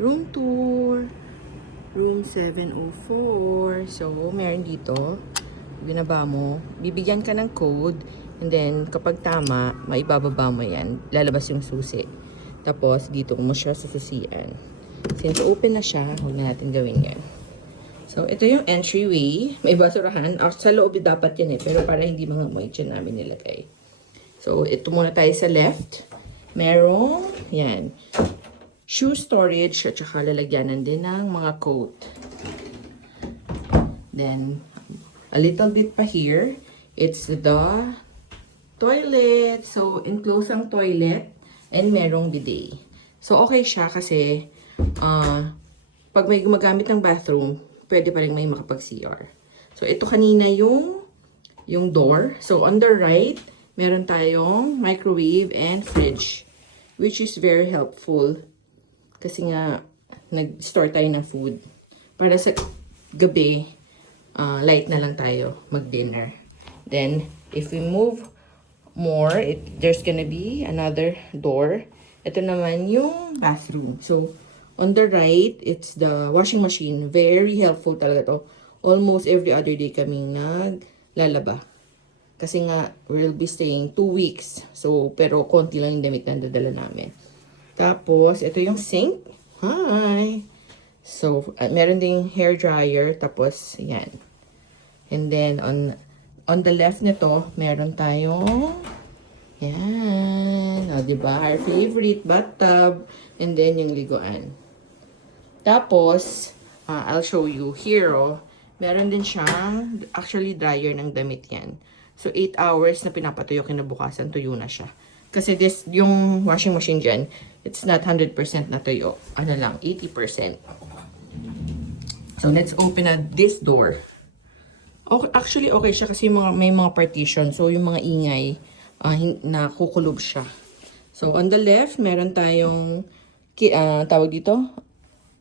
Room tour. Room 704. So, meron dito. Binaba mo. Bibigyan ka ng code. And then, kapag tama, maibababa mo yan. Lalabas yung susi. Tapos, dito mo siya sususian. Since open na siya, huwag na natin gawin yan. So, ito yung entryway. May basurahan. Sa loob dapat yan eh. Pero para hindi mga moy, dyan namin nilagay. So, ito muna tayo sa left. Merong, yan, shoe storage at saka lalagyanan din ng mga coat. Then, a little bit pa here, it's the toilet. So, enclosed ang toilet and merong bidet. So, okay siya kasi pag may gumagamit ng bathroom, pwede pa rin may makapag-CR. So, ito kanina yung door. So, on the right, meron tayong microwave and fridge, which is very helpful kasi nga nag-store tayo ng food. Para sa gabi, light na lang tayo mag-dinner. Then, if we move more, there's gonna be another door. Ito naman yung bathroom. So, on the right, it's the washing machine. Very helpful talaga to. Almost every other day kaming naglalaba. Kasi nga, we'll be staying 2 weeks. So, pero konti lang yung damit na dadala namin. Tapos, ito yung sink. Hi! So, meron ding hair dryer. Tapos, yan. And then, on the left nito, meron tayong, yan. O, diba? Our favorite bathtub. And then, yung liguan. Tapos, I'll show you here, oh. Meron din siyang, actually, dryer ng damit yan. So, 8 hours na pinapatuyo kinabukasan, tuyo na siya. Kasi yung washing machine dyan, it's not 100% na tuyo. Ano lang, 80%. So, let's open this door. Okay, actually, okay siya kasi may mga partition. So, yung mga ingay, nakukulob siya. So, on the left, meron tayong, tawag dito,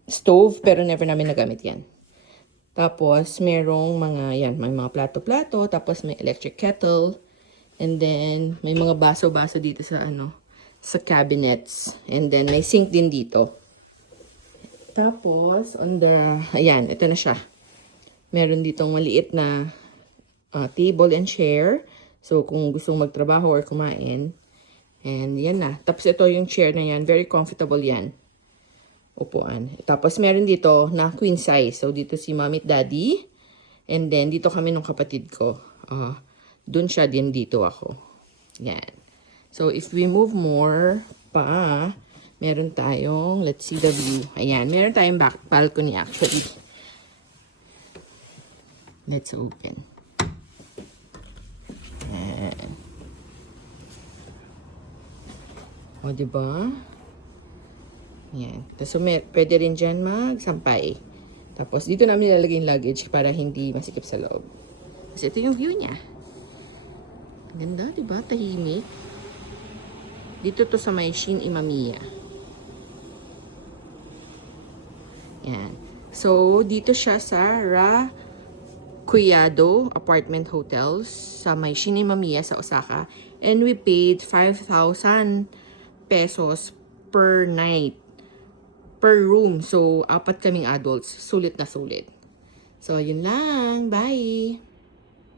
stove, pero never namin nagamit yan. Tapos, merong may mga plato-plato, tapos may electric kettle, and then, may mga baso-baso dito sa, sa cabinets, and then, may sink din dito. Tapos, ayan, ito na siya. Meron ditong maliit na table and chair, so, kung gustong magtrabaho or kumain, and yan na. Tapos, ito yung chair na yan, very comfortable yan. Upuan. Tapos, meron dito na queen size. So, dito si mommy at daddy. And then, dito kami nung kapatid ko. Doon siya din, dito ako. Yan. So, if we move more pa, meron tayong, let's see the view. Ayan. Meron tayong back balcony actually. Let's open. Ayan. O, diba? Yan. Tapos, pwede rin dyan magsampay. Tapos, dito namin nilalagay yung luggage para hindi masikip sa loob. Kasi ito yung view niya. Ganda, diba? Tahimik. Dito to sa may Shin Imamiya. Yan. So, dito siya sa Kuyado Apartment Hotels sa may Shin Imamiya sa Osaka. And we paid 5,000 pesos per night. Per room. So, 4 kaming adults. Sulit na sulit. So, yun lang. Bye!